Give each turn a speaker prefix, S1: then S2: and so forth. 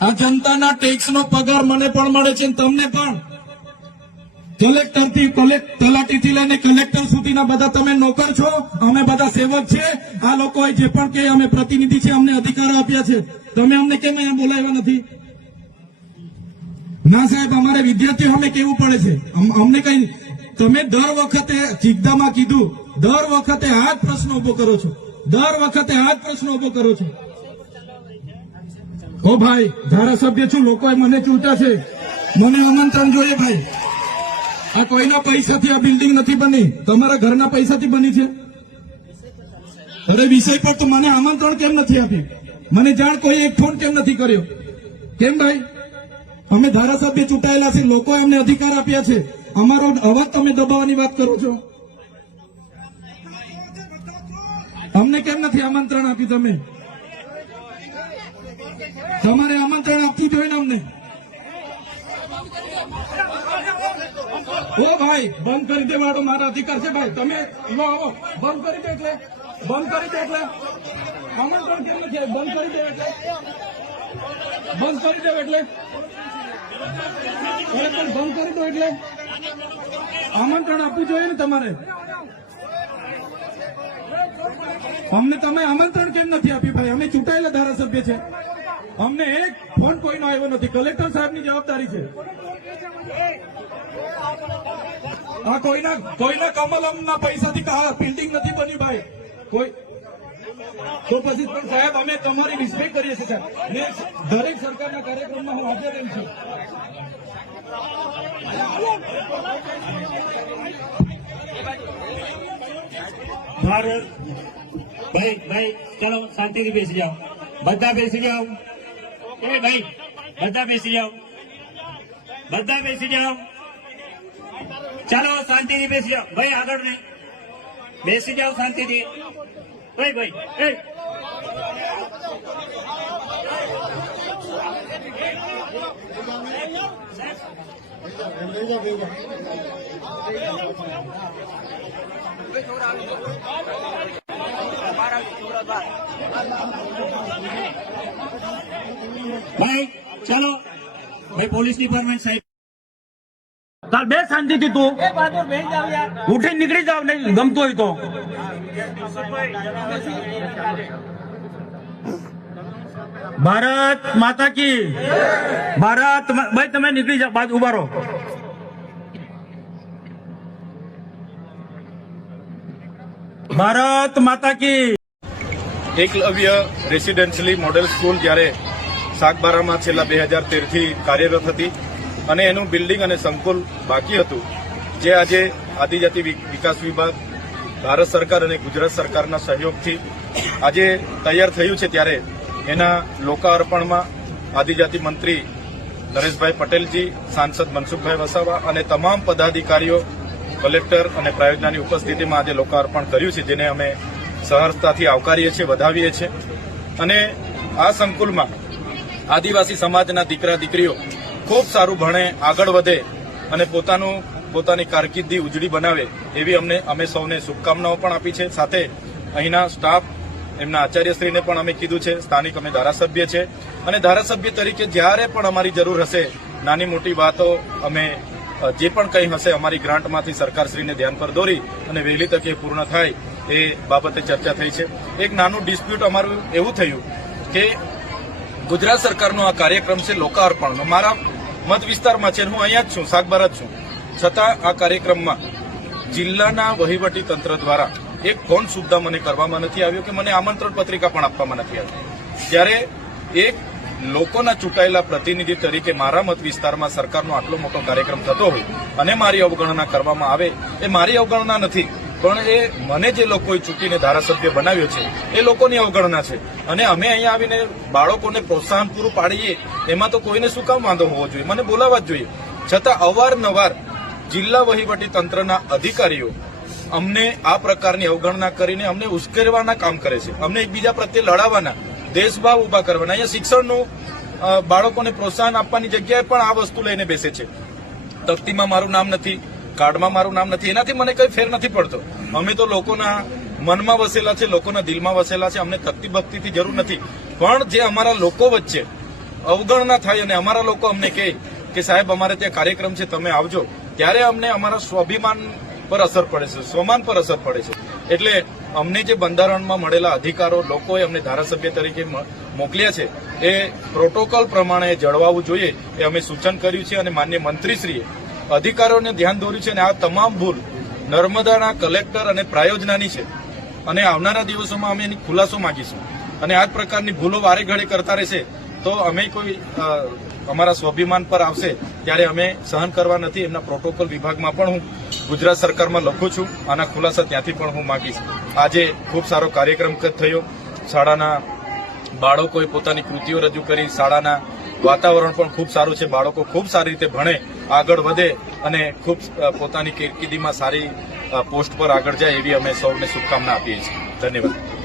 S1: આ જનતાના ટેક્સનો પગાર મને પણ મળે છે તમને પણ. કલેક્ટરથી તલાટી થી લઈને કલેક્ટર સુધીના બધા તમે નોકર છો, અમે બધા સેવક છે. આ લોકોએ જે પણ કે અમે પ્રતિનિધિ છે, અમને અધિકારો આપ્યા છે. તમે અમને કેમ અહીંયા બોલાવ્યા નથી? ના સાહેબ, અમારે વિદ્યાર્થીઓ, અમે કેવું પડે છે? અમ- અમને કઈ તમે દર વખતે ચિકદામાં કીધું, દર વખતે આ જ પ્રશ્ન ઊભો કરો છો. દર વખતે આ જ પ્રશ્ન ઊભો કરો છો. ઓ ભાઈ, ધારાસભ્ય છું લોકોએ મને ચૂંટ્યા છે. મને આમંત્રણ જોઈએ ભાઈ. આ કોઈના પૈસાથી આ બિલ્ડિંગ નથી બની. તમારા ઘરના પૈસાથી બની છે. અરે વિષય પર તો મને આમંત્રણ કેમ નથી આપ્યું? મને જાણ કોઈ એક ફોન કેમ નથી કર્યો? કેમ ભાઈ? અમે ધારાસભ્ય ચૂંટાયેલા છે, લોકો એમને અધિકાર આપ્યા છે. અમારો અવાજ તમે દબાવવાની વાત કરો છો. અમને કેમ નથી આમંત્રણ આપ્યું તમે? તમારે આમંત્રણ આપવું જોઈએ ને અમને? ઓ ભાઈ, બંધ કરી દેવાડો મારા અધિકાર છે ભાઈ. તમે લો આવો. બંધ કરી દે એટલે. બંધ કરી દે એટલે. આમંત્રણ કેમ નથી બંધ કરી દે એટલે. બંધ કરી દે એટલે પણ બંધ કરી દો એટલે. આમંત્રણ આપવું જોઈએ ને તમારે. અમને તમે આમંત્રણ કેમ નથી આપ્યું ભાઈ? અમે ચૂંટાયેલા ધારાસભ્ય છે. અમને એક ફોન કોઈનો આવ્યો નથી. કલેક્ટર સાહેબની જવાબદારી છે. આ કોઈના કોઈના કમલમના પૈસાથી આ બિલ્ડિંગ નથી બની ભાઈ. કોઈ તો પછી પણ સાહેબ, અમે તમારી રિસ્પેક્ટ કરીએ છીએ સાહેબ. દરેક સરકારના કાર્યક્રમમાં હું હાજર રહી છું.
S2: ભારત ભાઈ ભાઈ, ચલો શાંતિથી બેસી જાઓ. બધા બેસી જાઓ. એ ભાઈ, બધા બેસી જાઓ. બધા બેસી જાઓ. ચાલો, શાંતિથી બેસી જાઓ. ભાઈ, આગળ નહીં. બેસી જાઓ શાંતિથી. ભાઈ ભાઈ ભાઈ ચલો. ભાઈ પોલીસ ડિપાર્ટમેન્ટ સાહેબ.
S3: તાર બે શાંતિથી તું. ઉઠી નીકળી જાવ નહીં ગમતું હોય તો. ભારત માતા કી. ભારત ભાઈ તમે નીકળી જાઓ બાજુ ઊભા રહો. ભારત માતા કી.
S4: એકલવ્ય રેસિડેન્શિયલી મોડેલ સ્કૂલ જ્યારે સાગબારામાં છેલ્લા બે હજાર તેરથી કાર્યરત હતી અને એનું બિલ્ડિંગ અને સંકુલ બાકી હતું, જે આજે આદિજાતિ વિકાસ વિભાગ, ભારત સરકાર અને ગુજરાત સરકારના સહયોગથી આજે તૈયાર થયું છે ત્યારે એના લોકાર્પણમાં આદિજાતિ મંત્રી નરેશભાઈ પટેલજી, સાંસદ મનસુખભાઈ વસાવા અને તમામ પદાધિકારીઓ, કલેક્ટર અને પ્રાયોજનાની ઉપસ્થિતિમાં આજે લોકાર્પણ કર્યું છે, જેને અમે સહર્ષતાથી આવકારીએ છીએ, વધાવીએ છીએ. અને આ સંકુલમાં આદિવાસી સમાજના દીકરા દીકરીઓ ખૂબ સારું ભણે, આગળ વધે અને પોતાનું, પોતાની કારકિર્દી ઉજળી બનાવે એવી અમને, અમે સૌને શુભકામનાઓ પણ આપી છે. સાથે અહીંના સ્ટાફ, એમના આચાર્યશ્રીને પણ અમે કીધું છે. સ્થાનિક અમે ધારાસભ્ય છે. અને ધારાસભ્ય તરીકે જ્યારે પણ અમારી જરૂર હશે, નાની મોટી વાતો અમે જે પણ કંઈ હશે અમારી ગ્રાન્ટમાંથી સરકારશ્રીને ધ્યાન પર દોરી અને વહેલી તકે પૂર્ણ થાય. એ બાબતે ચર્ચા થઈ છે. એક નાનું ડિસ્પ્યુટ અમારું એવું થયું કે ગુજરાત સરકારનો આ કાર્યક્રમ છે લોકાર્પણનો. મારા મત વિસ્તારમાં છે હું અહીંયા જ છું, સાગબારા જ છું. છતાં આ કાર્યક્રમમાં જિલ્લાના વહીવટી તંત્ર દ્વારા એક ફોન સુદ્ધા મને કરવામાં નથી આવ્યો કે મને આમંત્રણ પત્રિકા પણ આપવામાં નથી આવી. જ્યારે એક લોકોના ચૂંટાયેલા પ્રતિનિધિ તરીકે મારા મત વિસ્તારમાં સરકારનો આટલો મોટો કાર્યક્રમ થતો હોય અને મારી અવગણના કરવામાં આવે, એ મારી અવગણના નથી. પણ એ મને જે લોકોએ ચૂંટીને ધારાસભ્ય બનાવ્યો છે, એ લોકોની અવગણના છે. અને અમે અહીંયા આવીને બાળકોને પ્રોત્સાહન પૂરું પાડીએ, એમાં તો કોઈને શું કામ વાંધો હોવો જોઈએ? મને બોલાવવા જ જોઈએ. છતાં અવારનવાર જિલ્લા વહીવટી તંત્રના અધિકારીઓ અમને આ પ્રકારની અવગણના કરીને અમને ઉશ્કેરવાના કામ કરે છે. અમને એકબીજા પ્રત્યે લડાવવાના, દેશભાવ ઊભા કરવાના. અહીંયા શિક્ષણનું બાળકોને પ્રોત્સાહન આપવાની જગ્યાએ પણ આ વસ્તુ લઈને બેસે છે. તકતીમાં મારું નામ નથી. કાર્ડમાં મારું નામ નથી, એનાથી મને કઈ ફેર નથી પડતો. અમે તો લોકોના મનમાં વસેલા છે, લોકોના દિલમાં વસેલા છે, અમને તકતી ભક્તિથી જરૂર નથી. પણ જે અમારા લોકો વચ્ચે અવગણના થાય અને અમારા લોકો અમને કહે કે સાહેબ, અમારે ત્યાં કાર્યક્રમ છે, તમે આવજો, ત્યારે અમને અમારા સ્વાભિમાન પર અસર પડે છે, સ્વમાન પર અસર પડે છે. એટલે અમને જે બંધારણમાં મળેલા અધિકારો લોકોએ અમને ધારાસભ્ય તરીકે મોકલ્યા છે, એ પ્રોટોકોલ પ્રમાણે જળવાવું જોઈએ, એ અમે સૂચન કર્યું છે અને માન્ય મંત્રીશ્રીએ અધિકારોને ધ્યાન દોર્યું છે અને આ તમામ ભૂલ નર્મદાના કલેક્ટર અને પ્રાયોજનાની છે. અને આવનારા દિવસોમાં અમે એની ખુલાસો માંગીશું. અને આ પ્રકારની ભૂલો વારે ઘડે કરતા રહેશે, તો અમે કોઈ અમારા સ્વાભિમાન પર આવશે, ત્યારે અમે સહન કરવા નથી. એમના પ્રોટોકોલ વિભાગમાં પણ હું ગુજરાત સરકારમાં લખું છું. આના ખુલાસા ત્યાંથી પણ હું માગીશ. આજે ખૂબ સારો કાર્યક્રમ થયો. શાળાના બાળકોએ પોતાની કૃતિઓ રજૂ કરી. શાળાના વાતાવરણ પણ ખૂબ સારું છે. બાળકો ખૂબ સારી રીતે ભણે, આગળ વધે અને ખૂબ પોતાની કારકિર્દીમાં સારી પોસ્ટ પર આગળ જાય એવી અમે સૌને શુભકામના આપીએ છીએ. ધન્યવાદ.